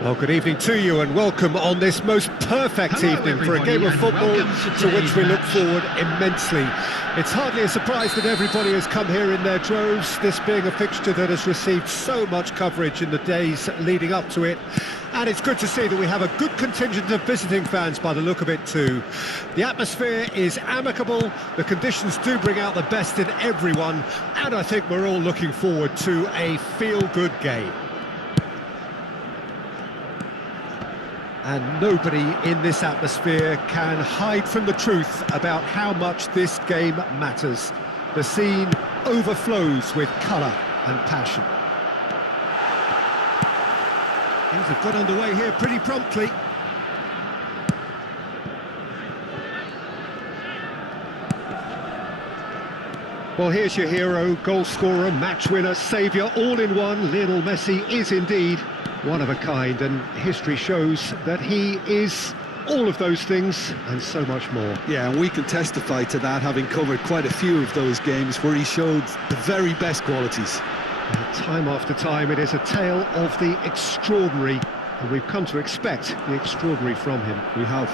Well, good evening to you and welcome on this most perfect evening for a game of football to which we look forward immensely. It's hardly a surprise that everybody has come here in their droves, this being a fixture that has received so much coverage in the days leading up to it. And it's good to see that we have a good contingent of visiting fans by the look of it too. The atmosphere is amicable, the conditions do bring out the best in everyone, and I think we're all looking forward to a feel-good game. And nobody in this atmosphere can hide from the truth about how much this game matters. The scene overflows with colour and passion. Things have got underway here pretty promptly. Well, here's your hero, goal scorer, match winner, saviour, all in one. Lionel Messi is indeed one of a kind, and history shows that he is all of those things and so much more. Yeah, and we can testify to that, having covered quite a few of those games where he showed the very best qualities. Time after time, it is a tale of the extraordinary, and we've come to expect the extraordinary from him. We have.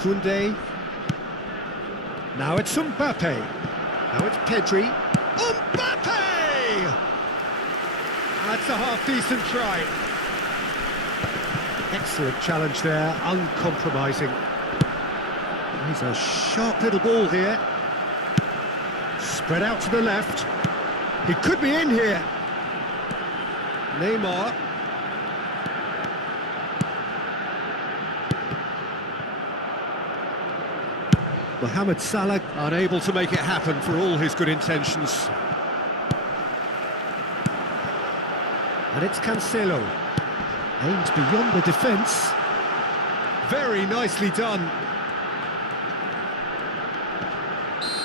Koundé. Now it's Mbappe. Now it's Pedri. Mbappe! That's a half-decent try. Excellent challenge there, uncompromising. He's a sharp little ball here. Spread out to the left. He could be in here. Neymar. Mohamed Salah unable to make it happen for all his good intentions. And it's Cancelo. Aimed beyond the defence. Very nicely done.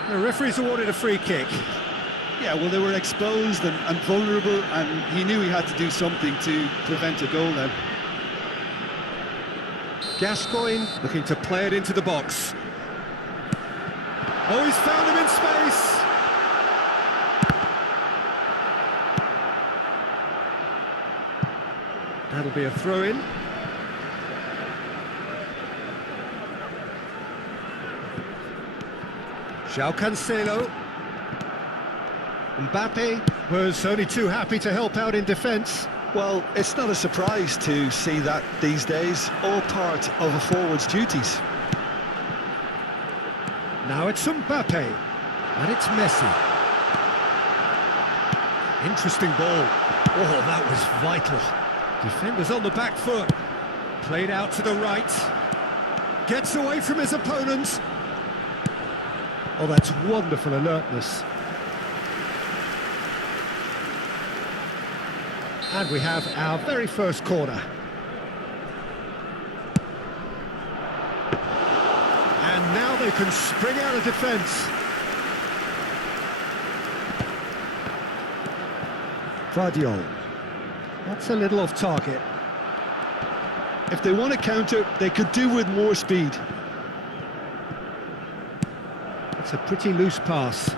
The referee's awarded a free kick. Yeah, well, they were exposed and vulnerable, and he knew he had to do something to prevent a goal then. Gascoigne looking to play it into the box. Oh, he's found him in space! That'll be a throw-in. João Cancelo. Mbappe was only too happy to help out in defence. Well, it's not a surprise to see that these days, all part of a forward's duties. Now it's Mbappe, and it's Messi. Interesting ball. Oh, that was vital. Defenders on the back foot. Played out to the right. Gets away from his opponents. Oh, that's wonderful alertness. And we have our very first corner. And now they can spring out of defence. Guardiola. That's a little off target. If they want to counter, they could do with more speed. It's a pretty loose pass.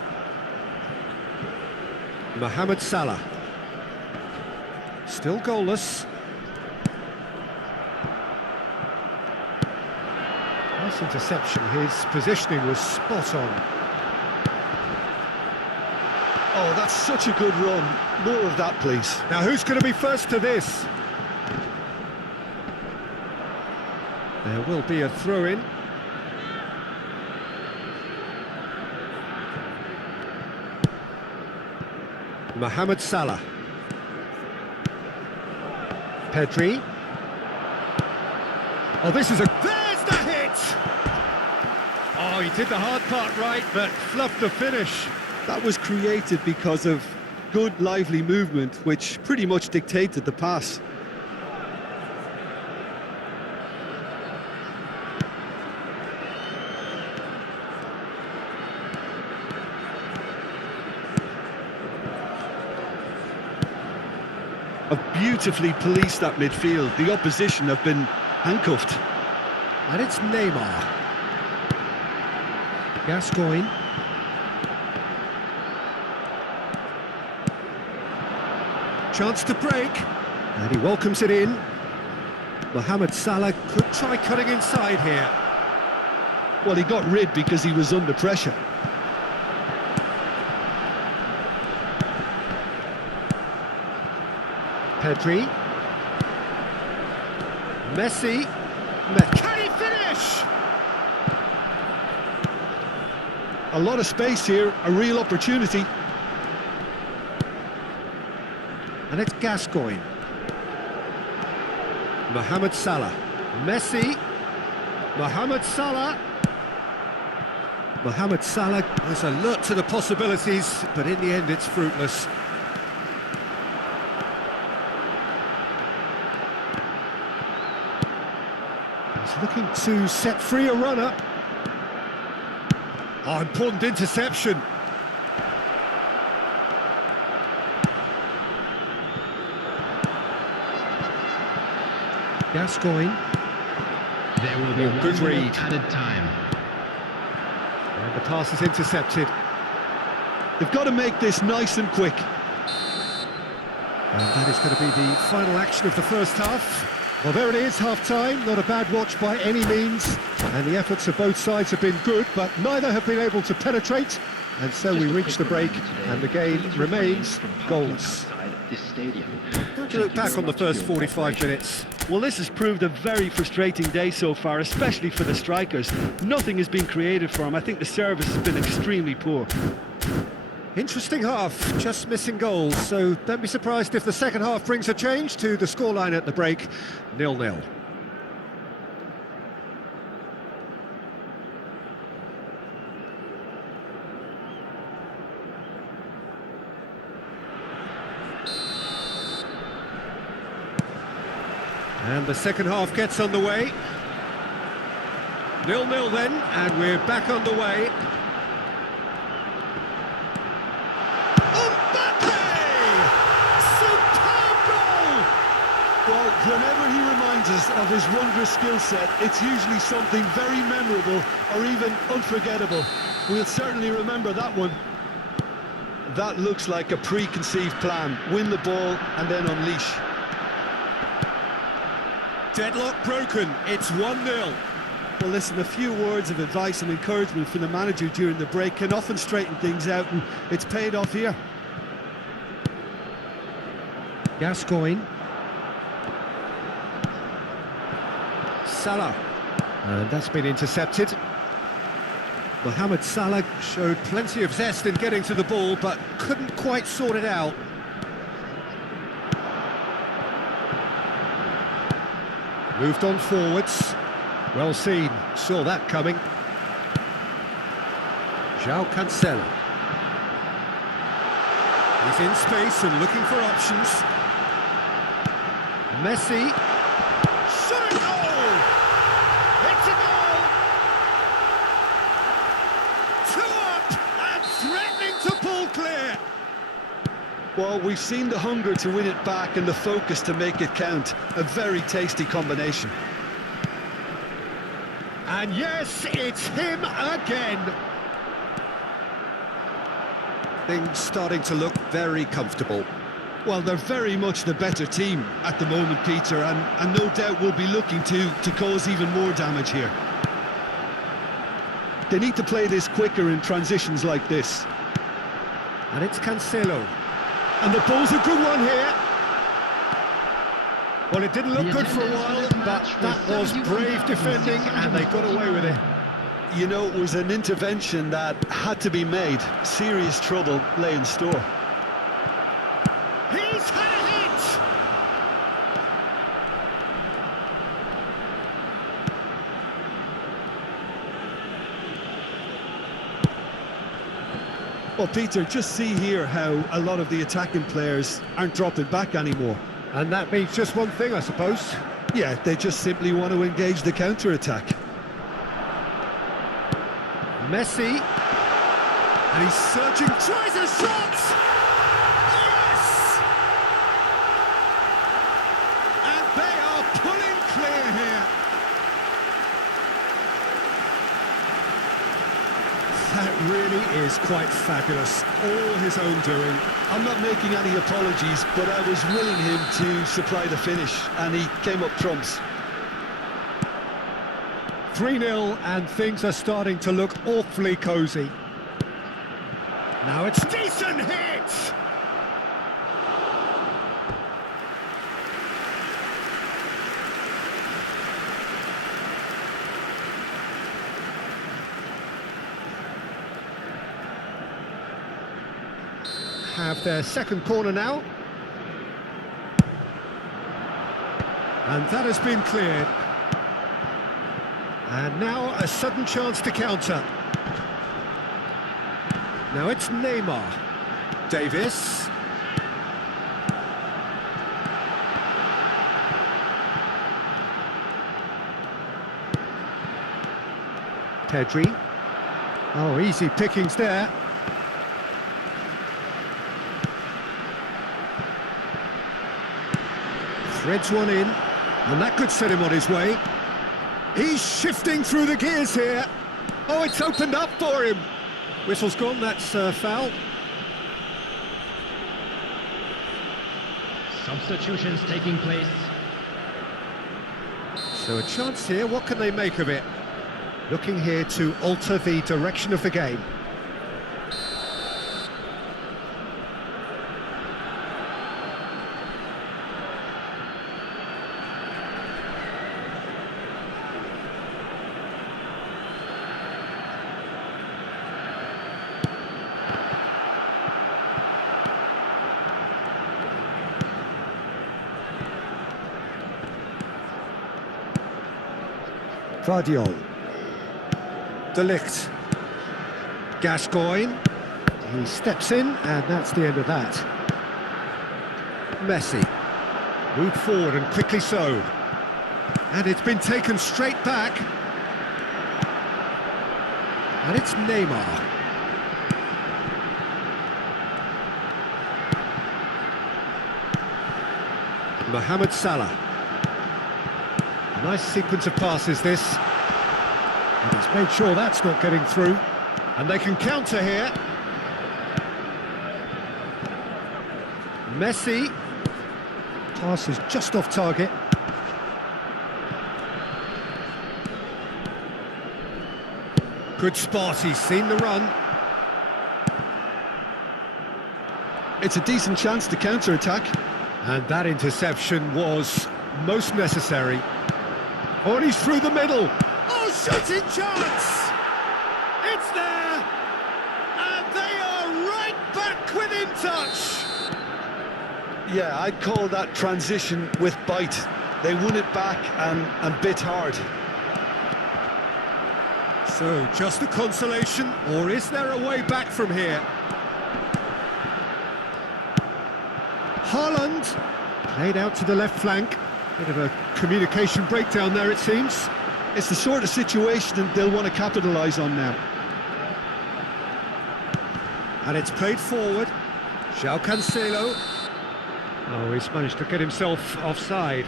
Mohamed Salah. Still goalless. Nice interception. His positioning was spot on. Oh, that's such a good run. More of that, please. Now, who's going to be first to this? There will be a throw-in. Mohamed Salah. Pedri. Oh, this is a... There's the hit! Oh, he did the hard part right, but fluffed the finish. That was created because of good, lively movement, which pretty much dictated the pass. Have beautifully policed that midfield. The opposition have been handcuffed. And it's Neymar. Gascoigne. Chance to break. And he welcomes it in. Mohamed Salah could try cutting inside here. Well, he got rid because he was under pressure. Pedri. Messi. Can he finish? A lot of space here, a real opportunity. And it's Gascoigne. Mohamed Salah. Messi. Mohamed Salah. Mohamed Salah was alert to the possibilities, but in the end it's fruitless. He's looking to set free a runner. Oh, important interception. Gascoigne. There will be Oh, good one read. minute added time. And the pass is intercepted. They've got to make this nice and quick. And that is going to be the final action of the first half. Well, there it is, half-time. Not a bad watch by any means. And the efforts of both sides have been good, but neither have been able to penetrate. And so we reach the break, and the game remains goals. How do you look back on the first 45 minutes? Well, this has proved a very frustrating day so far, especially for the strikers. Nothing has been created for them. I think the service has been extremely poor. Interesting half, just missing goals, so don't be surprised if the second half brings a change to the scoreline at the break, 0-0. And the second half gets underway. 0-0 then, and we're back underway. Well, whenever he reminds us of his wondrous skill set, it's usually something very memorable or even unforgettable. We'll certainly remember that one. That looks like a preconceived plan. Win the ball and then unleash. Deadlock broken, it's 1-0. Well, listen, a few words of advice and encouragement from the manager during the break can often straighten things out, and it's paid off here. Gascoigne. Salah. And that's been intercepted. Mohamed Salah showed plenty of zest in getting to the ball, but couldn't quite sort it out. Moved on forwards. Well seen, saw that coming. João Cancelo. He's in space and looking for options. Messi. Shot a goal! It's a goal! 2 up and threatening to pull clear. Well, we've seen the hunger to win it back and the focus to make it count. A very tasty combination. And yes, it's him again. Things starting to look very comfortable. Well, they're very much the better team at the moment, Peter, and no doubt will be looking to cause even more damage here. They need to play this quicker in transitions like this. And it's Cancelo. And the ball's a good one here. Well, it didn't look good for a while, but that was brave defending, and they got away with it. You know, it was an intervention that had to be made. Serious trouble lay in store. He's had a hit! Well, Peter, just see here how a lot of the attacking players aren't dropping back anymore. And that means just one thing, I suppose. Yeah, they just simply want to engage the counter-attack. Messi. And he's searching, tries a shot! Yes! And they are pulling clear here. That really is quite fabulous. All his own doing. I'm not making any apologies, but I was willing him to supply the finish, and he came up trumps. 3-0, and things are starting to look awfully cosy. Now it's decent hit! Have their second corner now. And that has been cleared. And now a sudden chance to counter. Now it's Neymar. Davis. Pedri. Oh, easy pickings there. Threads one in, and that could set him on his way. He's shifting through the gears here. Oh, it's opened up for him. Whistle's gone, that's foul. Substitutions taking place. So a chance here, what can they make of it? Looking here to alter the direction of the game. Guardiol. De Ligt. Gascoigne. He steps in, and that's the end of that. Messi. Moved forward, and quickly so. And it's been taken straight back. And it's Neymar. Mohamed Salah. Nice sequence of passes, this. And he's made sure that's not getting through. And they can counter here. Messi. Pass is just off target. Good spot, he's seen the run. It's a decent chance to counter-attack. And that interception was most necessary. Oh, and he's through the middle. Oh, shooting chance! It's there! And they are right back within touch! Yeah, I'd call that transition with bite. They won it back and bit hard. So, just a consolation, or is there a way back from here? Haaland, played out to the left flank. Bit of a communication breakdown there, it seems. It's the sort of situation they'll want to capitalise on now. And it's played forward. João Cancelo. Oh, he's managed to get himself offside.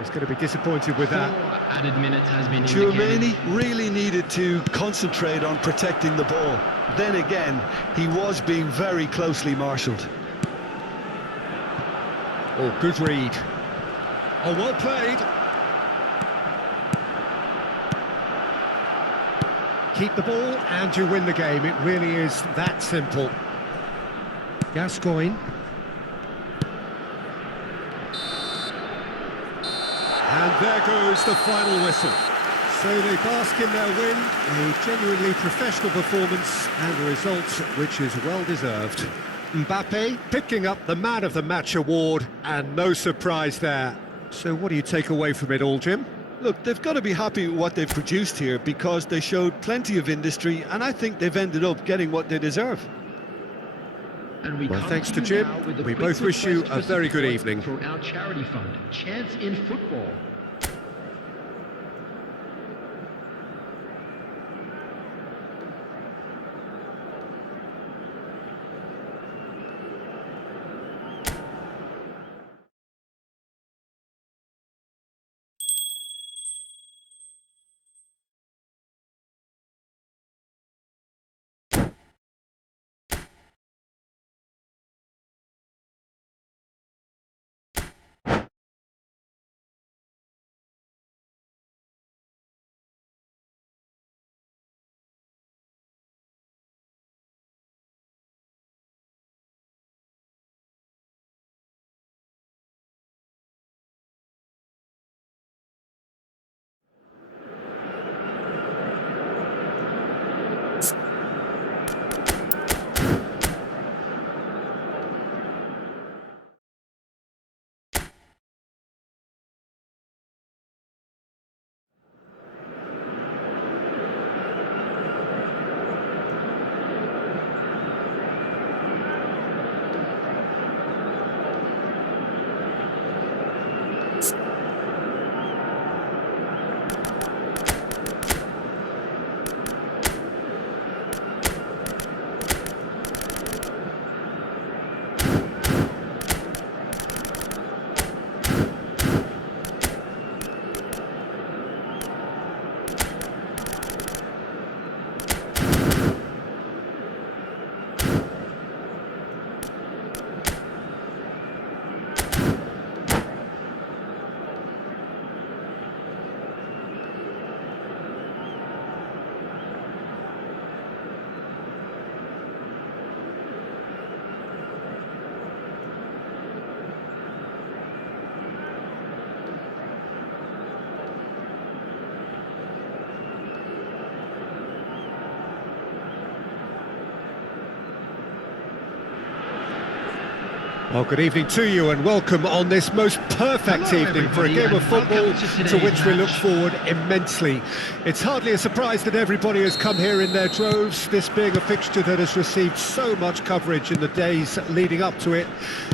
He's going to be disappointed with that. 4 added minutes has been indicated. Tchouaméni really needed to concentrate on protecting the ball. Then again, he was being very closely marshalled. Oh, good read. Oh, well played. Keep the ball and you win the game. It really is that simple. Gascoigne. And there goes the final whistle. So they bask in their win, a genuinely professional performance and a result which is well deserved. Mbappe picking up the Man of the Match award, and no surprise there. So what do you take away from it all, Jim? Look, they've got to be happy with what they've produced here because they showed plenty of industry, and I think they've ended up getting what they deserve. And Well, thanks to Jim, we both wish you a very good evening. For our charity fund, Chance in Football. Well, good evening to you and welcome on this most perfect Hello, evening for a everybody, game of and football welcome to to today's which we look match. forward immensely. It's hardly a surprise that everybody has come here in their droves, this being a fixture that has received so much coverage in the days leading up to it.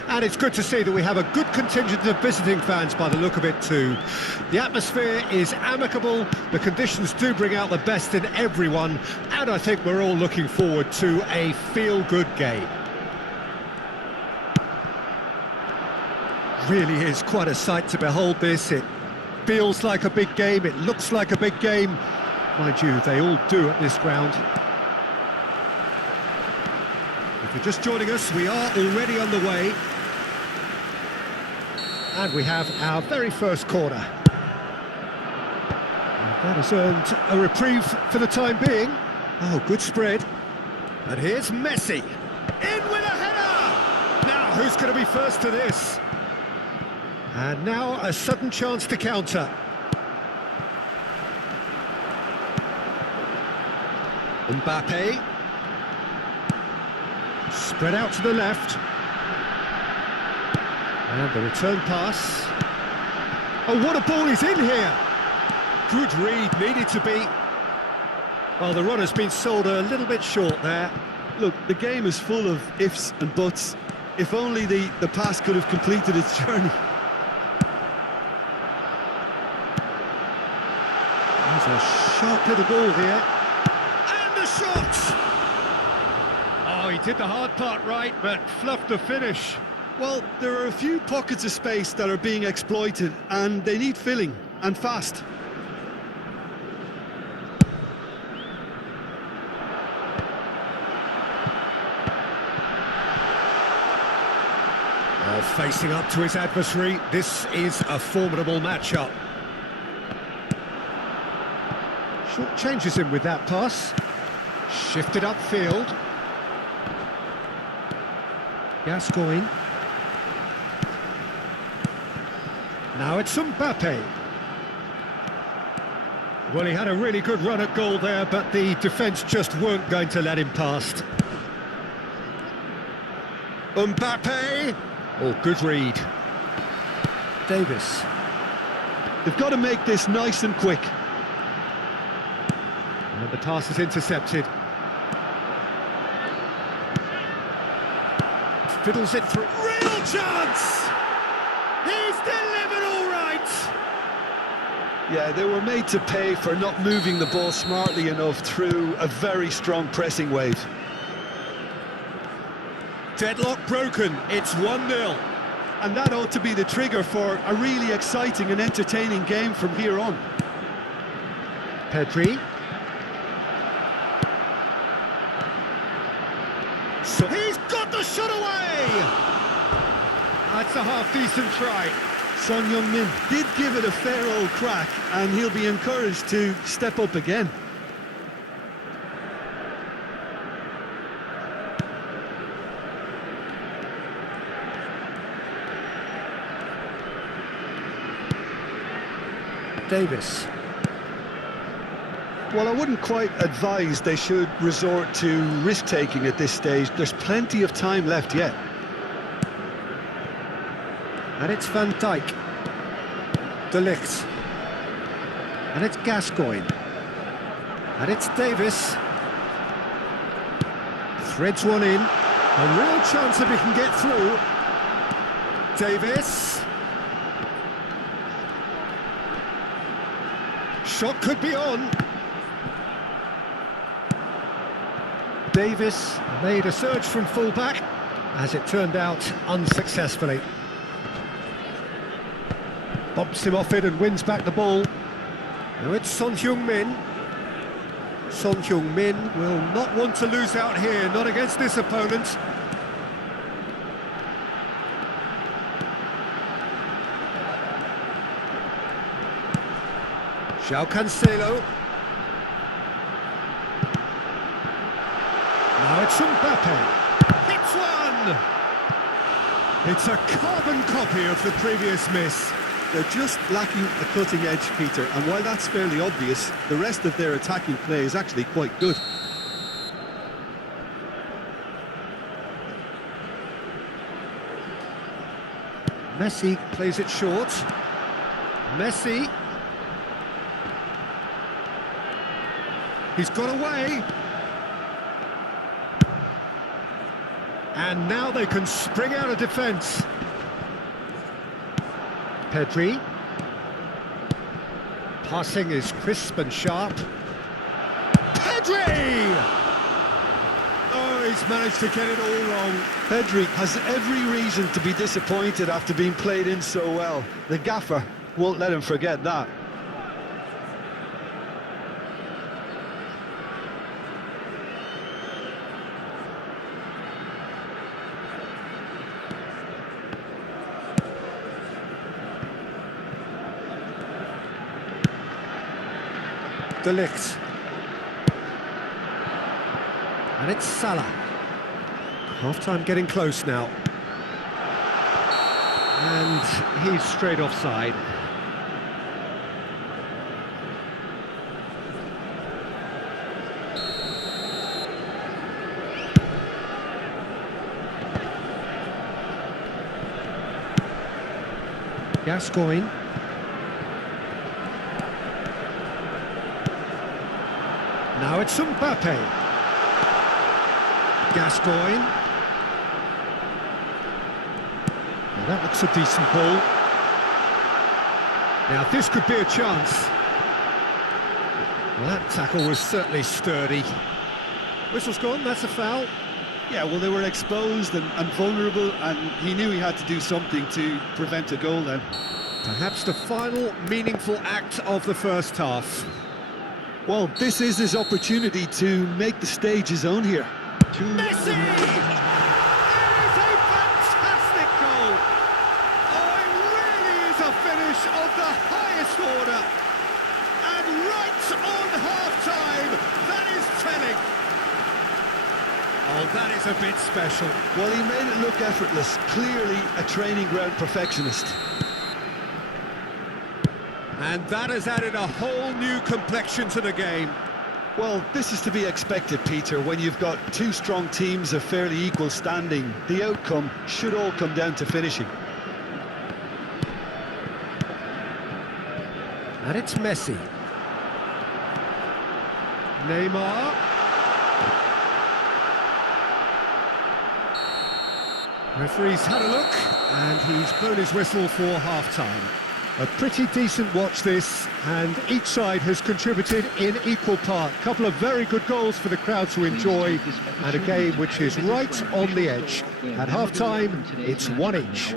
And it's good to see that we have a good contingent of visiting fans by the look of it too. The atmosphere is amicable, the conditions do bring out the best in everyone, and I think we're all looking forward to a feel-good game. Really is quite a sight to behold this. It feels like a big game, it looks like a big game. Mind you, they all do at this ground. If you're just joining us, we are already on the way. And we have our very first corner. And that has earned a reprieve for the time being. Oh, good spread. And here's Messi. In with a header! Now, who's going to be first to this? And now a sudden chance to counter. Mbappe. Spread out to the left. And the return pass. Oh, what a ball is in here! Good read, needed to be. Well, the runner's been sold a little bit short there. Look, the game is full of ifs and buts. If only the pass could have completed its journey. There's a sharp little ball here. And the shot! Oh, he did the hard part right, but fluffed the finish. Well, there are a few pockets of space that are being exploited, and they need filling, and fast. Well, facing up to his adversary, this is a formidable matchup. Short changes him with that pass. Shifted upfield. Gascoigne. Now it's Mbappe. Well, he had a really good run at goal there, but the defence just weren't going to let him past. Mbappe. Oh, good read. Davis. They've got to make this nice and quick. And the pass is intercepted. Fiddles it through. Real chance! He's delivered all right! Yeah, they were made to pay for not moving the ball smartly enough through a very strong pressing wave. Deadlock broken, it's 1-0. And that ought to be the trigger for a really exciting and entertaining game from here on. Pedri. So he's got the shot away! That's a half-decent try. Son Heung-min did give it a fair old crack, and he'll be encouraged to step up again. Davis. Well, I wouldn't quite advise they should resort to risk-taking at this stage. There's plenty of time left yet. And it's Van Dijk. De Ligt. And it's Gascoigne. And it's Davis. Threads one in. A real chance if he can get through. Davis. Shot could be on. Davis made a surge from full-back, as it turned out unsuccessfully. Bumps him off it and wins back the ball. Now it's Son Heung-min. Son Heung-min will not want to lose out here, not against this opponent. João Cancelo. Now it's Mbappe. Hits one! It's a carbon copy of the previous miss. They're just lacking a cutting edge, Peter, and while that's fairly obvious, the rest of their attacking play is actually quite good. Messi plays it short. Messi. He's got away. And now they can spring out of defence. Pedri. Passing is crisp and sharp. Pedri! Oh, he's managed to get it all wrong. Pedri has every reason to be disappointed after being played in so well. The gaffer won't let him forget that. De Ligt. And it's Salah. Half-time getting close now. And he's straight offside. Gascoigne. Now it's Mbappe. Gascoigne. Well, that looks a decent ball. Now this could be a chance. Well, that tackle was certainly sturdy. Whistle's gone, that's a foul. Yeah, well, they were exposed and vulnerable, and he knew he had to do something to prevent a goal then. Perhaps the final meaningful act of the first half. Well, this is his opportunity to make the stage his own here. Messi! It is a fantastic goal! Oh, it really is a finish of the highest order. And right on half-time, that is telling. Oh, that is a bit special. Well, he made it look effortless. Clearly a training ground perfectionist. And that has added a whole new complexion to the game. Well, this is to be expected, Peter, when you've got two strong teams of fairly equal standing. The outcome should all come down to finishing. And it's Messi. Neymar. Referee's had a look, and he's blown his whistle for half-time. A pretty decent watch this, and each side has contributed in equal part. A couple of very good goals for the crowd to enjoy, and a game which is right on the edge. At half-time, it's one each.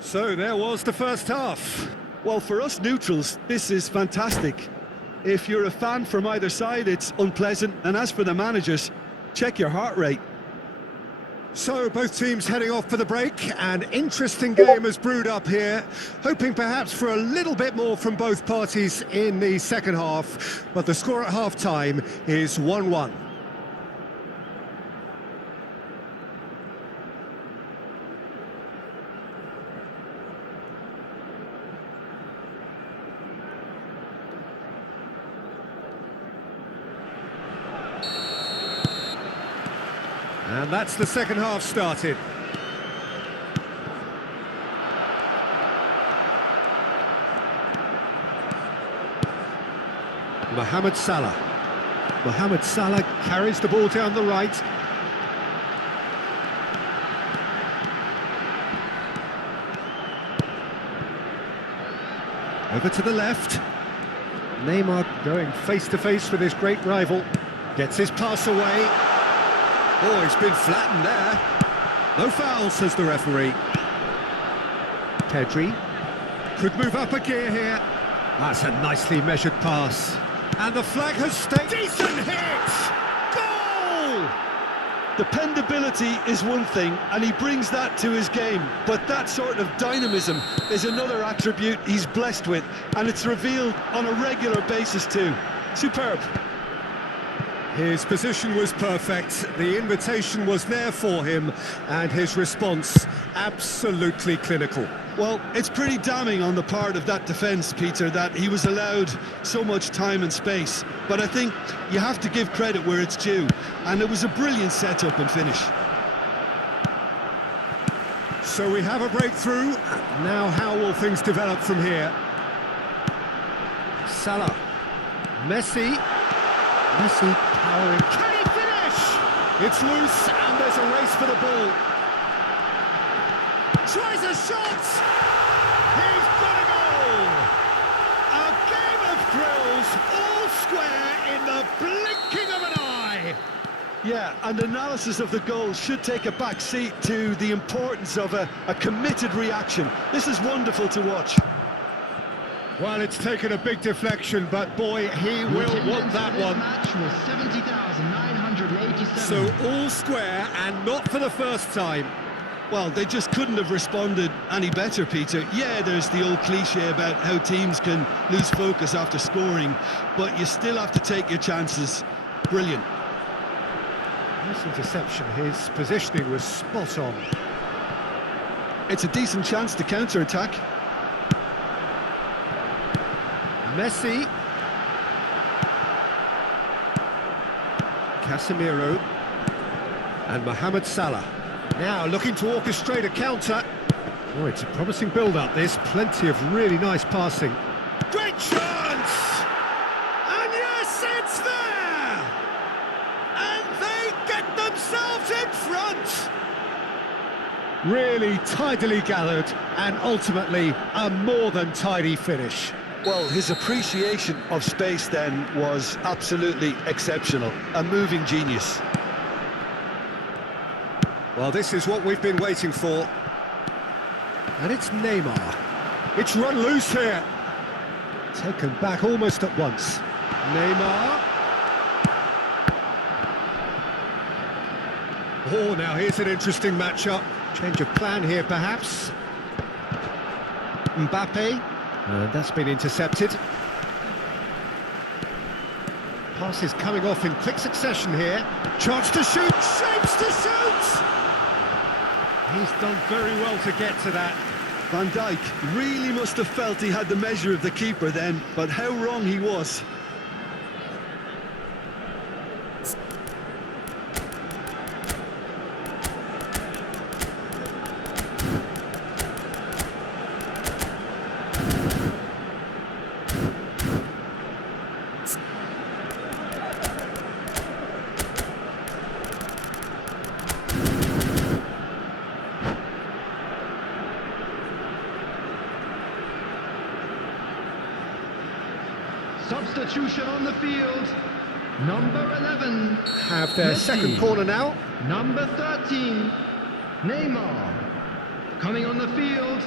So there was the first half. Well, for us neutrals, this is fantastic. If you're a fan from either side, it's unpleasant. And as for the managers, check your heart rate. So both teams heading off for the break. An interesting game has brewed up here, hoping perhaps for a little bit more from both parties in the second half, but the score at half-time is 1-1. And that's the second half started. Mohamed Salah. Mohamed Salah carries the ball down the right. Over to the left. Neymar going face-to-face with his great rival. Gets his pass away. Oh, he's been flattened there. No foul, says the referee. Pedri could move up a gear here. That's a nicely measured pass. And the flag has stayed. Decent hit! Goal! Dependability is one thing, and he brings that to his game. But that sort of dynamism is another attribute he's blessed with, and it's revealed on a regular basis too. Superb. His position was perfect, the invitation was there for him, and his response absolutely clinical. Well, it's pretty damning on the part of that defence, Peter, that he was allowed so much time and space. But I think you have to give credit where it's due, and it was a brilliant setup and finish. So we have a breakthrough. Now how will things develop from here? Salah. Messi. Messi powering. Can he finish? It's loose and there's a race for the ball. Tries a shot. He's got a goal. A game of thrills, all square in the blinking of an eye. Yeah, and analysis of the goal should take a back seat to the importance of a committed reaction. This is wonderful to watch. Well, it's taken a big deflection, but boy, he will want that one. Match was 70,987. So all square and not for the first time. Well, they just couldn't have responded any better, Peter. Yeah, there's the old cliche about how teams can lose focus after scoring, but you still have to take your chances. Brilliant. Nice interception. His positioning was spot on. It's a decent chance to counter-attack. Messi. Casemiro. And Mohamed Salah. Now looking to orchestrate a counter. Oh, it's a promising build-up, this. Plenty of really nice passing. Great chance! And yes, it's there! And they get themselves in front! Really tidily gathered, and ultimately a more than tidy finish. Well, his appreciation of space then was absolutely exceptional. A moving genius. Well, this is what we've been waiting for. And it's Neymar. It's run loose here. Taken back almost at once. Neymar. Oh, now here's an interesting matchup. Change of plan here, perhaps. Mbappe. And that's been intercepted. Passes coming off in quick succession here. Chance to shoot. Shapes to shoot! He's done very well to get to that. Van Dijk really must have felt he had the measure of the keeper then, but how wrong he was. Substitution on the field. Number 11. Have their Messi. second corner now. Number 13. Neymar. Coming on the field.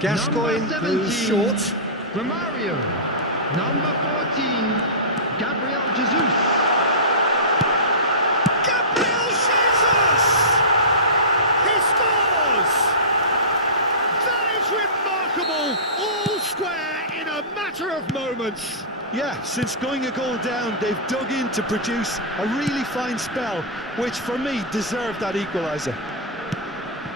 Gascoigne Number goes 17, short. Romario. Number 14. Gabriel Jesus. Gabriel Jesus! He scores! That is remarkable! All square in a matter of moments. Yeah, since going a goal down, they've dug in to produce a really fine spell, which for me deserved that equaliser.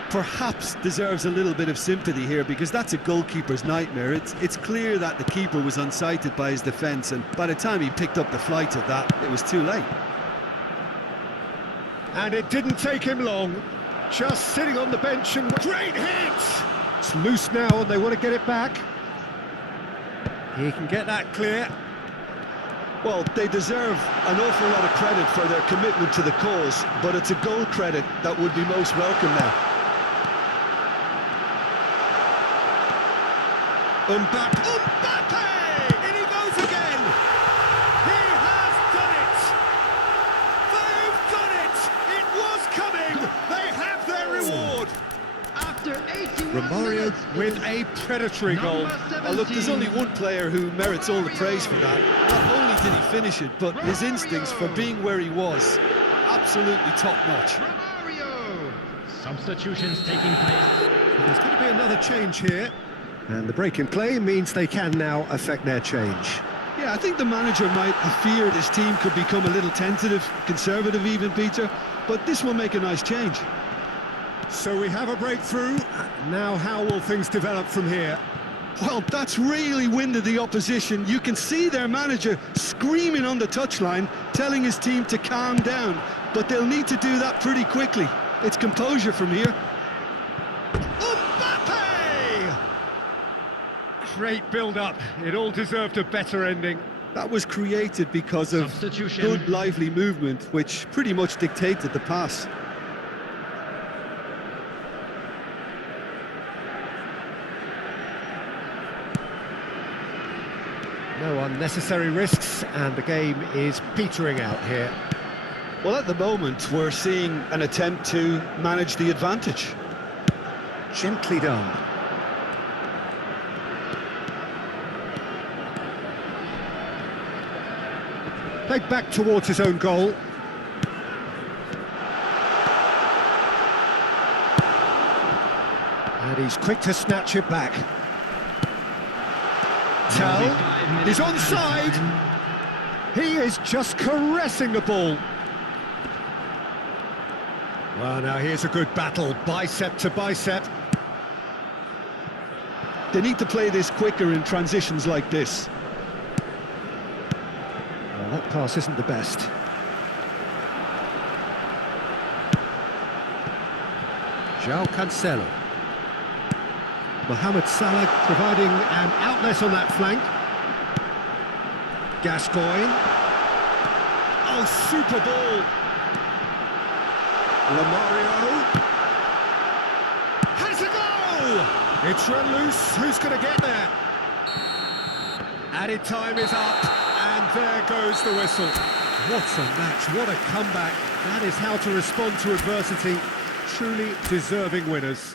Perhaps deserves a little bit of sympathy here, because that's a goalkeeper's nightmare. It's clear that the keeper was unsighted by his defence, and by the time he picked up the flight of that, it was too late. And it didn't take him long. Just sitting on the bench and... Great hit! It's loose now and they want to get it back. He can get that clear. Well, they deserve an awful lot of credit for their commitment to the cause, but it's a goal credit that would be most welcome now. Mbappe! In he goes again! He has done it! They've done it! It was coming! They have their reward! After 81 Romario minutes, with a predatory goal. Oh, look, there's only one player who merits all the praise for that. Not only did he finish it, but his instincts for being where he was, absolutely top-notch. Romario. Substitutions taking place. There's going to be another change here. And the break in play means they can now affect their change. Yeah, I think the manager might have feared his team could become a little tentative, conservative even, Peter, but this will make a nice change. So we have a breakthrough. Now how will things develop from here? Well, that's really winded the opposition. You can see their manager screaming on the touchline, telling his team to calm down, but they'll need to do that pretty quickly. It's composure from here. Oh! Great build-up. It all deserved a better ending. That was created because of Substitution. good, lively movement, which pretty much dictated the pass. No unnecessary risks, and the game is petering out here. Well, at the moment, we're seeing an attempt to manage the advantage. Gently done. Played back towards his own goal. And he's quick to snatch it back. Tell, he's onside. He is just caressing the ball. Well, now here's a good battle, bicep to bicep. They need to play this quicker in transitions like this. Well, that pass isn't the best. João Cancelo. Mohamed Salah providing an outlet on that flank. Gascoigne. Oh, super ball. Lamario. Has a goal! It's run loose. Who's going to get there? Added time is up, and there goes the whistle. What a match, what a comeback. That is how to respond to adversity. Truly deserving winners.